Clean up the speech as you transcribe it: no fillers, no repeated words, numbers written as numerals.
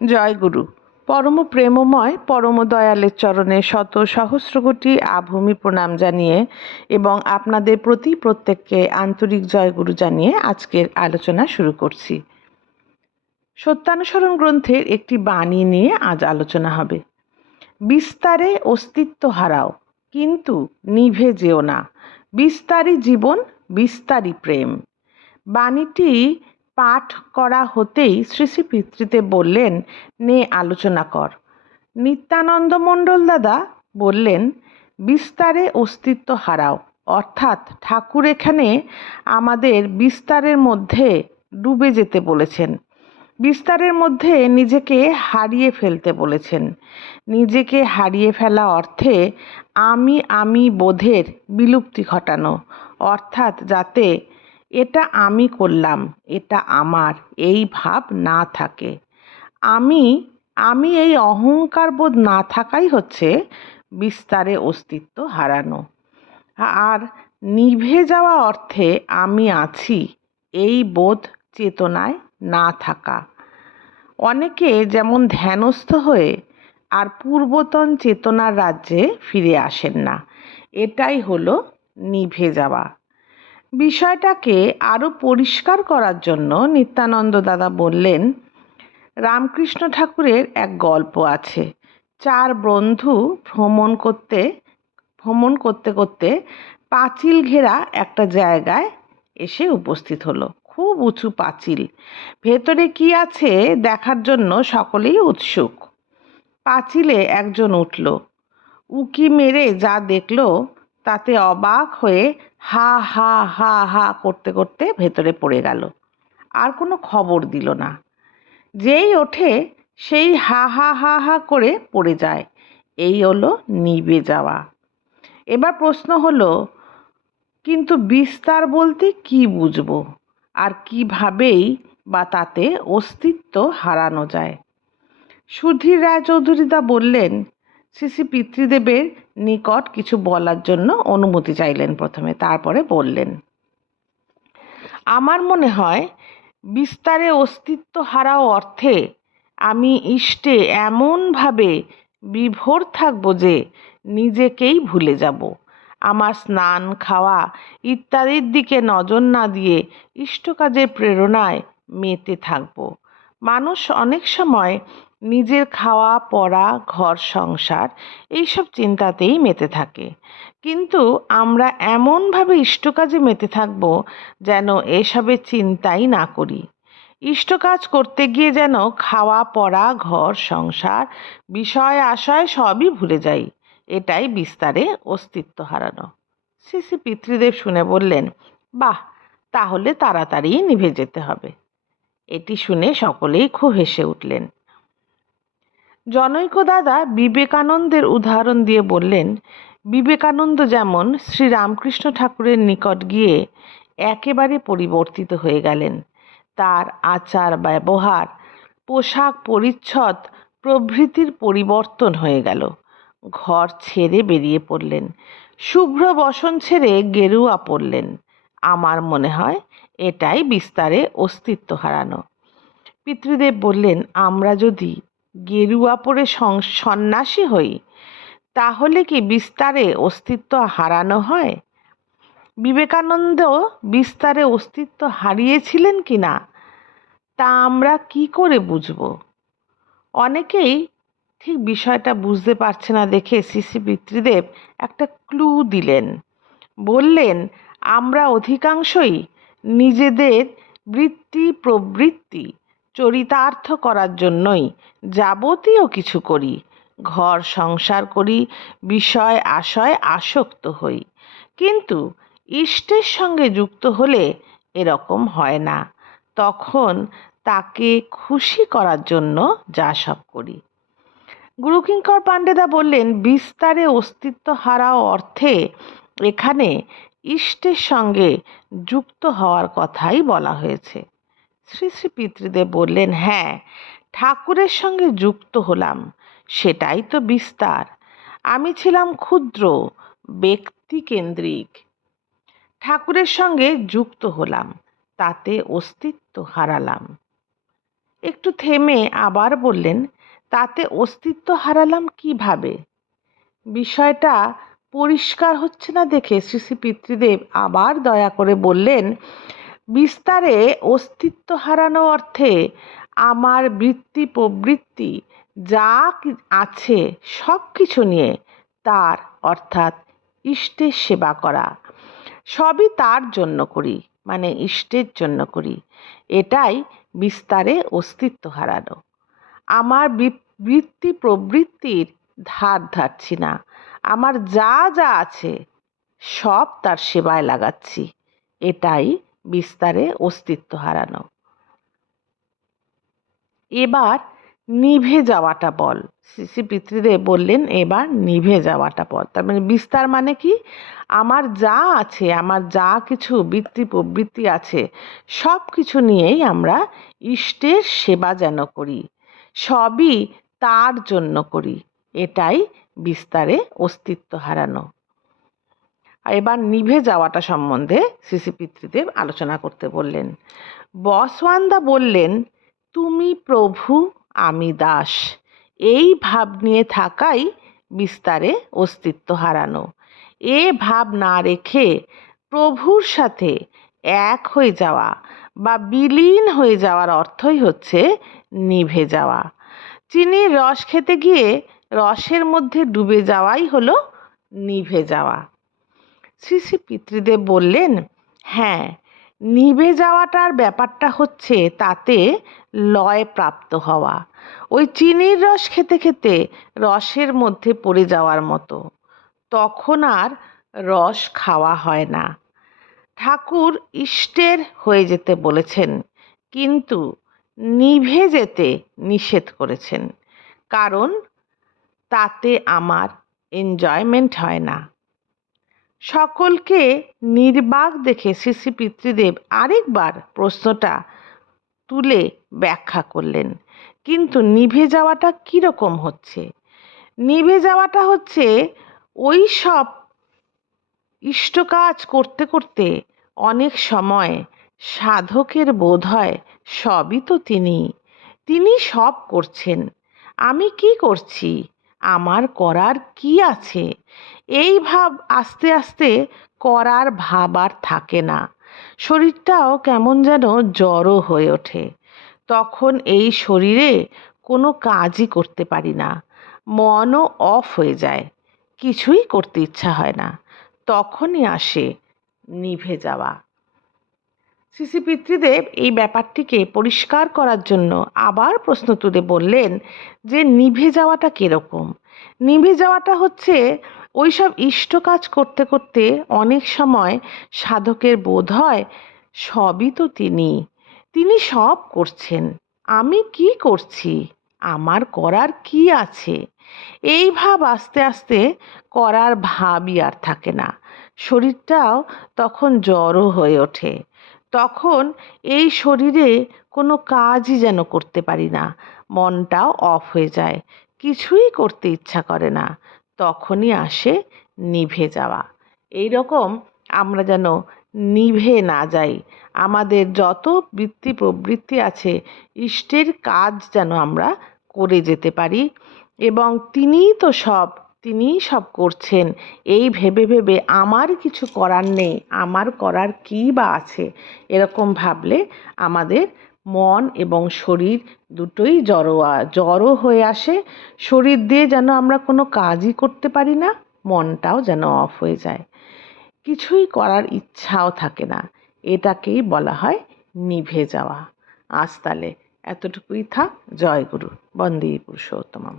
জয় গুরু। পরম প্রেমময় পরম দয়ালের চরণে শত সহস্র কোটি আভূমি প্রণাম জানিয়ে এবং আপনাদের প্রতি প্রত্যেককে আন্তরিক জয় গুরু জানিয়ে আজকের আলোচনা শুরু করছি। সত্যানুসরণ গ্রন্থের একটি বাণী নিয়ে আজ আলোচনা হবে। বিস্তারে অস্তিত্ব হারাও, কিন্তু নিভে যেও না। বিস্তারী জীবন, বিস্তারী প্রেম। বাণীটি পাঠ করা হতেই শ্রী শ্রী পিতৃদেব বললেন, নে আলোচনা কর। নিত্যানন্দ মণ্ডল দাদা বললেন, বিস্তারে অস্তিত্ব হারাও, অর্থাৎ ঠাকুর এখানে আমাদের বিস্তারের মধ্যে ডুবে যেতে বলেছেন, বিস্তারের মধ্যে নিজেকে হারিয়ে ফেলতে বলেছেন। নিজেকে হারিয়ে ফেলা অর্থে আমি বোধের বিলুপ্তি ঘটানো, অর্থাৎ যাতে এটা আমি করলাম, এটা আমার এই ভাব না থাকে। আমি আমি এই অহংকার বোধ না থাকাই হচ্ছে বিস্তারে অস্তিত্ব হারানো। আর নিভে যাওয়া অর্থে আমি আছি এই বোধ চেতনায় না থাকা। অনেকে যেমন ধ্যানস্থ হয়ে আর পূর্বতন চেতনার রাজ্যে ফিরে আসেন না, এটাই হলো নিভে যাওয়া। বিষয়টাকে আরো পরিষ্কার করার জন্য নিত্যানন্দ দাদা বললেন, রামকৃষ্ণ ঠাকুরের এক গল্প আছে। 4 বন্ধু ভ্রমণ করতে করতে পাঁচিল ঘেরা একটা জায়গায় এসে উপস্থিত হলো। খুব উঁচু পাঁচিল, ভেতরে কি আছে দেখার জন্য সকলেই উৎসুক। পাঁচিলে একজন উঠল, উকি মেরে যা দেখলো তাতে অবাক হয়ে হা হা হা হা করতে করতে ভেতরে পড়ে গেল, আর কোনো খবর দিল না। যেই ওঠে সেই হা হা হা হা করে পড়ে যায়। এই হলো নিভে যাওয়া। এবার প্রশ্ন হলো, কিন্তু বিস্তার বলতে কি বুঝবো, আর কিভাবেই বা তাতে অস্তিত্ব হারানো যায়? সুধীর রায়চৌধুরীদা বললেন, শ্রী শ্রী পিতৃদেবের নিকট কিছু বলার জন্য অনুমতি চাইলেন প্রথমে, তারপরে বললেন, আমার মনে হয় বিস্তারে অস্তিত্ব হারাও অর্থে আমি ইষ্টে এমনভাবে বিভোর থাকব যে নিজেকেই ভুলে যাব। আমার স্নান, খাওয়া ইত্যাদির দিকে নজর না দিয়ে ইষ্টকাজের প্রেরণায় মেতে থাকব। মানুষ অনেক সময় নিজের খাওয়া, পড়া, ঘর সংসার এইসব চিন্তাতেই মেতে থাকে, কিন্তু আমরা এমনভাবে ইষ্টকাজে মেতে থাকব যেন এসবের চিন্তাই না করি। ইষ্টকাজ করতে গিয়ে যেন খাওয়া, পড়া, ঘর সংসার, বিষয় আশয় সবই ভুলে যাই। এটাই বিস্তারে অস্তিত্ব হারানো। শ্রী শ্রী পিতৃদেব শুনে বললেন, বাহ, তাহলে তাড়াতাড়ি নিভে যেতে হবে। এটি শুনে সকলেই খুব হেসে উঠলেন। জনৈক দাদা বিবেকানন্দের উদাহরণ দিয়ে বললেন, বিবেকানন্দ যেমন শ্রী রামকৃষ্ণ ঠাকুরের নিকট গিয়ে একেবারে পরিবর্তিত হয়ে গেলেন। তার আচার ব্যবহার, পোশাক পরিচ্ছদ প্রভৃতির পরিবর্তন হয়ে গেল। ঘর ছেড়ে বেরিয়ে পড়লেন, শুভ্র বসন ছেড়ে গেরুয়া পরলেন। আমার মনে হয় এটাই বিস্তারে অস্তিত্ব হারানো। পিতৃদেব বললেন, আমরা যদি গেরুয়া পরে সন্ন্যাসী হই, তাহলে কি বিস্তারে অস্তিত্ব হারানো হয়? বিবেকানন্দ বিস্তারে অস্তিত্ব হারিয়েছিলেন কিনা তা আমরা কি করে বুঝব? অনেকেই ঠিক বিষয়টা বুঝতে পারছে না দেখে শ্রী শ্রী পিতৃদেব একটা ক্লু দিলেন। বললেন, আমরা অধিকাংশই নিজেদের বৃত্তি প্রবৃত্তি চরিতার্থ করার জন্যই যাবতীয় কিছু করি। ঘর সংসার করি, বিষয় আশয় আসক্ত হই, কিন্তু ইষ্টের সঙ্গে যুক্ত হলে এরকম হয় না। তখন তাকে খুশি করার জন্য যা সব করি। গুরুকিঙ্কর পাণ্ডেদা বললেন, বিস্তারে অস্তিত্ব হারাও অর্থে এখানে ইষ্টের সঙ্গে যুক্ত হওয়ার কথাই বলা হয়েছে। শ্রী শ্রী পিতৃদেব বললেন, হ্যাঁ, ঠাকুরের সঙ্গে যুক্ত হলাম, সেটাই তো বিস্তার। আমি ছিলাম ক্ষুদ্র, ব্যক্তিকেন্দ্রিক, ঠাকুরের সঙ্গে যুক্ত হলাম, তাতে অস্তিত্ব হারালাম। একটু থেমে আবার বললেন, তাতে অস্তিত্ব হারালাম কিভাবে? বিষয়টা পরিষ্কার হচ্ছে না দেখে শ্রী শ্রী পিতৃদেব আবার দয়া করে বললেন, বিস্তারে অস্তিত্ব হারানো অর্থে আমার বৃত্তি প্রবৃত্তি যা আছে সব কিছু নিয়ে তার অর্থাৎ ইষ্টের সেবা করা। সবই তার জন্য করি, মানে ইষ্টের জন্য করি। এটাই বিস্তারে অস্তিত্ব হারানো। আমার বৃত্তি প্রবৃত্তির ধার ধারছি না, আমার যা যা আছে সব তার সেবায় লাগাচ্ছি। এটাই বিস্তারে অস্তিত্ব হারানো। এবার নিভে যাওয়াটা বল। শ্রী পিতৃদেব বললেন, এবার নিভে যাওয়াটা বল। তার মানে বিস্তার মানে কি? আমার যা আছে, আমার যা কিছু বৃত্তি প্রবৃত্তি আছে সব কিছু নিয়েই আমরা ইষ্টের সেবা যেন করি, সবই তার জন্য করি। এটাই বিস্তারে অস্তিত্ব হারানো। এবার নিভে যাওয়াটা সম্বন্ধে শ্রী শ্রী পিতৃদেব আলোচনা করতে বললেন। বসওয়ান্দা বললেন, তুমি প্রভু আমি দাস, এই ভাব নিয়ে থাকাই বিস্তারে অস্তিত্ব হারানো। এ ভাব না রেখে প্রভুর সাথে এক হয়ে যাওয়া বা বিলীন হয়ে যাওয়ার অর্থই হচ্ছে নিভে যাওয়া। চিনির রস খেতে গিয়ে রসের মধ্যে ডুবে যাওয়াই হলো নিভে যাওয়া। শ্রী শ্রী পিতৃদেব বললেন, হ্যাঁ, নিভে যাওয়াটার ব্যাপারটা হচ্ছে তাতে লয় প্রাপ্ত হওয়া। ওই চিনির রস খেতে খেতে রসের মধ্যে পড়ে যাওয়ার মতো। তখন আর রস খাওয়া হয় না। ঠাকুর ইষ্টের হয়ে যেতে বলেছেন, কিন্তু নিভে যেতে নিষেধ করেছেন, কারণ তাতে আমার এনজয়মেন্ট হয় না। সকলকে নির্বাক দেখে শ্রী শ্রী পিতৃদেব আরেকবার প্রশ্নটা তুলে ব্যাখ্যা করলেন, কিন্তু নিভে যাওয়াটা কীরকম হচ্ছে? নিভে যাওয়াটা হচ্ছে ওই সব ইষ্ট কাজ করতে করতে অনেক সময় সাধকের বোধ হয় সবই তো তিনি সব করছেন, আমি কি করছি, আমার করার কি আছে? এই ভাব আস্তে আস্তে করার ভাব আর থাকে না। শরীরটাও কেমন যেন জড়ো হয়ে ওঠে। তখন এই শরীরে কোনো কাজই করতে পারি না, মনও অফ হয়ে যায়, কিছুই করতে ইচ্ছা হয় না। তখনই আসে নিভে যাওয়া। শ্রী শ্রী পিতৃদেব এই ব্যাপারটিকে পরিষ্কার করার জন্য আবার প্রশ্ন তুলে বললেন যে নিভে যাওয়াটা কীরকম? নিভে যাওয়াটা হচ্ছে ওই সব ইষ্ট কাজ করতে করতে অনেক সময় সাধকের বোধ হয় সবই তো তিনি সব করছেন, আমি কি করছি, আমার করার কি আছে? এই ভাব আস্তে আস্তে করার ভাবই আর থাকে না। শরীরটাও তখন জড়ো হয়ে ওঠে। তখন এই শরীরে কোনো কাজই যেন করতে পারি না, মনটাও অফ হয়ে যায়, কিছুই করতে ইচ্ছা করে না। তখনই আসে নিভে যাওয়া। এই রকম আমরা যেন নিভে না যাই। আমাদের যত বৃত্তি প্রবৃত্তি আছে ইষ্টের কাজ যেন আমরা করে যেতে পারি, এবং তিনিই সব করছেন এই ভেবে ভেবে আমার কিছু করার নেই, আমার করার কী বা আছে, এরকম ভাবলে আমাদের মন এবং শরীর দুটোই জড়ো হয়ে আসে। শরীর দিয়ে যেন আমরা কোনো কাজই করতে পারি না, মনটাও যেন অফ হয়ে যায়, কিছুই করার ইচ্ছাও থাকে না। এটাকেই বলা হয় নিভে যাওয়া। আজ তাহলে এতটুকুই থাক। জয় গুরু। বন্দে পুরুষোত্তমম।